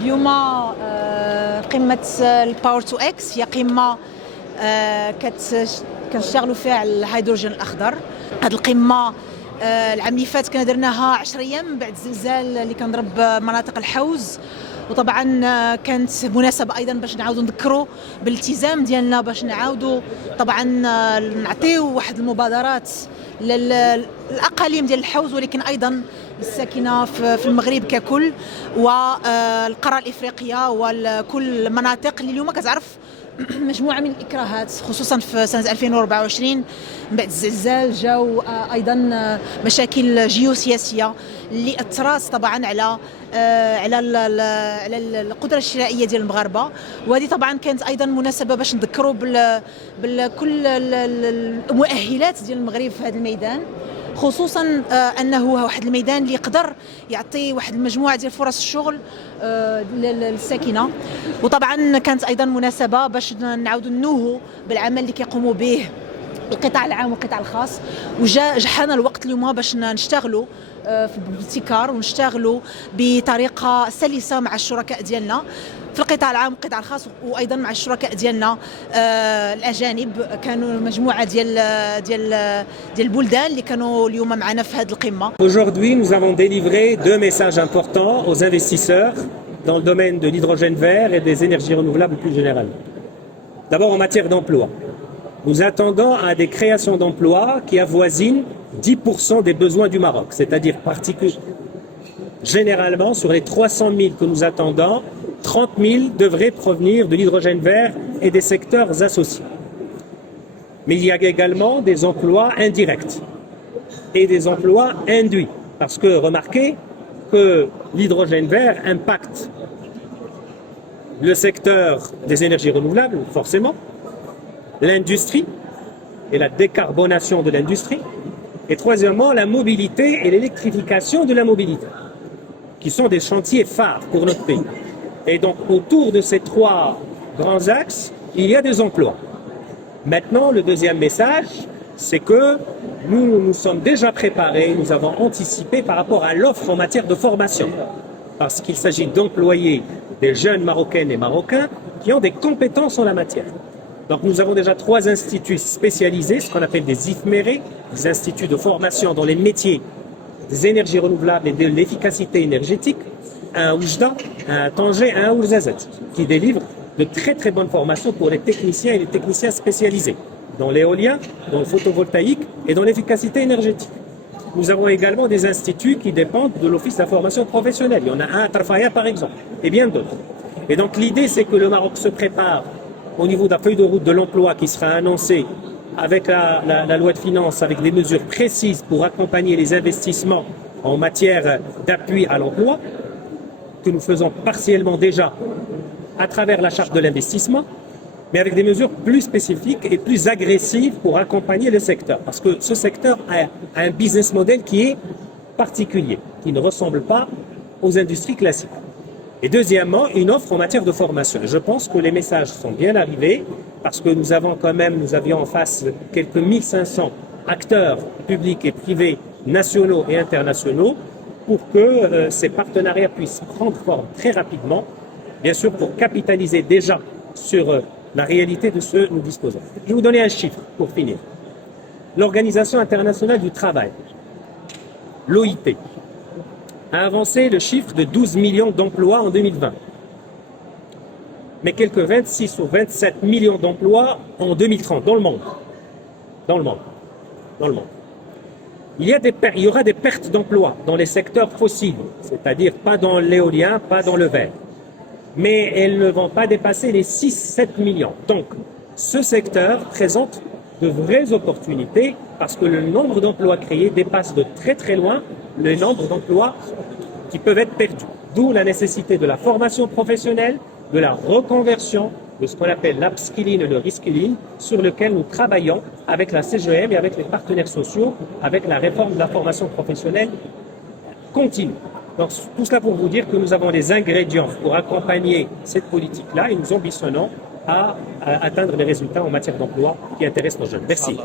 اليوم قمة الباور تو اكس هي قمة كنشتغلوا فيها على الهيدروجين الأخضر. هذه القمة العام اللي فات كنا درناها 10 أيام بعد الزلزال اللي كان ضرب مناطق الحوز، وطبعا كانت مناسبة أيضا باش نعاودوا نذكروا بالالتزام ديالنا، باش نعاودوا طبعا نعطيو واحد المبادرات للأقاليم ديال الحوز، ولكن أيضا الساكنة في المغرب ككل والقارة الإفريقية وكل المناطق اللي اليوم كتعرف مجموعة من الإكراهات، خصوصا في سنة 2024 من بعد الزلزال جاو أيضا مشاكل جيوسياسية اللي أثرت طبعا على القدرة الشرائية ديال المغاربة. وهذه طبعا كانت أيضا مناسبة باش نذكروا بكل المؤهلات ديال المغرب في هذا الميدان، خصوصا انه واحد الميدان اللي يقدر يعطي واحد المجموعه ديال فرص الشغل للساكنه. وطبعا كانت ايضا مناسبه باش نعاودوا ننوهوا بالعمل اللي كيقوموا به القطاع العام والقطاع الخاص، وجا حان الوقت اليوم باش نشتغلوا بابتكار ونشتغلوا بطريقه سلسه مع الشركاء ديالنا في القطاع العام والقطاع الخاص، وايضا مع الشركاء ديالنا الاجانب. كانوا مجموعه ديال البلدان اللي كانوا اليوم معنا في هذه القمه. Aujourd'hui, nous avons délivré deux messages importants aux investisseurs dans le domaine de l'hydrogène vert et des énergies renouvelables plus généralement. D'abord en matière d'emploi. Nous attendons à des créations d'emplois qui avoisinent 10% des besoins du Maroc, c'est-à-dire généralement sur les 300 000 que nous attendons, 30 000 devraient provenir de l'hydrogène vert et des secteurs associés. Mais il y a également des emplois indirects et des emplois induits. Parce que remarquez que l'hydrogène vert impacte le secteur des énergies renouvelables, forcément, l'industrie et la décarbonation de l'industrie, et troisièmement, la mobilité et l'électrification de la mobilité, qui sont des chantiers phares pour notre pays. Et donc, autour de ces trois grands axes, il y a des emplois. Maintenant, le deuxième message, c'est que nous nous sommes déjà préparés, nous avons anticipé par rapport à l'offre en matière de formation, parce qu'il s'agit d'employer des jeunes Marocaines et Marocains qui ont des compétences en la matière. Donc, nous avons déjà 3 instituts spécialisés, ce qu'on appelle des IFMERE, des instituts de formation dans les métiers des énergies renouvelables et de l'efficacité énergétique, un Oujda, un Tanger, un Ourzazat, qui délivrent de très très bonnes formations pour les techniciens et les techniciens spécialisés dans l'éolien, dans le photovoltaïque et dans l'efficacité énergétique. Nous avons également des instituts qui dépendent de l'Office de la formation professionnelle. Il y en a un à Trafaya par exemple, et bien d'autres. Et donc l'idée c'est que le Maroc se prépare au niveau de la feuille de route de l'emploi qui sera annoncée avec la loi de finances, avec des mesures précises pour accompagner les investissements en matière d'appui à l'emploi, que nous faisons partiellement déjà à travers la charte de l'investissement, mais avec des mesures plus spécifiques et plus agressives pour accompagner le secteur. Parce que ce secteur a un business model qui est particulier, qui ne ressemble pas aux industries classiques. Et deuxièmement, une offre en matière de formation. Je pense que les messages sont bien arrivés parce que nous avions en face quelques 1500 acteurs publics et privés, nationaux et internationaux, pour que ces partenariats puissent prendre forme très rapidement, bien sûr pour capitaliser déjà sur la réalité de ce que nous disposons. Je vais vous donner un chiffre pour finir. L'Organisation internationale du travail, l'OIT, a avancé le chiffre de 12 millions d'emplois en 2020, mais quelques 26 ou 27 millions d'emplois en 2030 dans le monde. Il y aura des pertes d'emplois dans les secteurs fossiles, c'est-à-dire pas dans l'éolien, pas dans le vert. Mais elles ne vont pas dépasser les 6-7 millions. Donc, ce secteur présente de vraies opportunités parce que le nombre d'emplois créés dépasse de très très loin le nombre d'emplois qui peuvent être perdus. D'où la nécessité de la formation professionnelle, de la reconversion, de ce qu'on appelle l'upskilling et le reskilling, sur lequel nous travaillons avec la CGM et avec les partenaires sociaux, avec la réforme de la formation professionnelle continue. Donc tout cela pour vous dire que nous avons les ingrédients pour accompagner cette politique-là et nous ambitionnons à atteindre les résultats en matière d'emploi qui intéressent nos jeunes. Merci.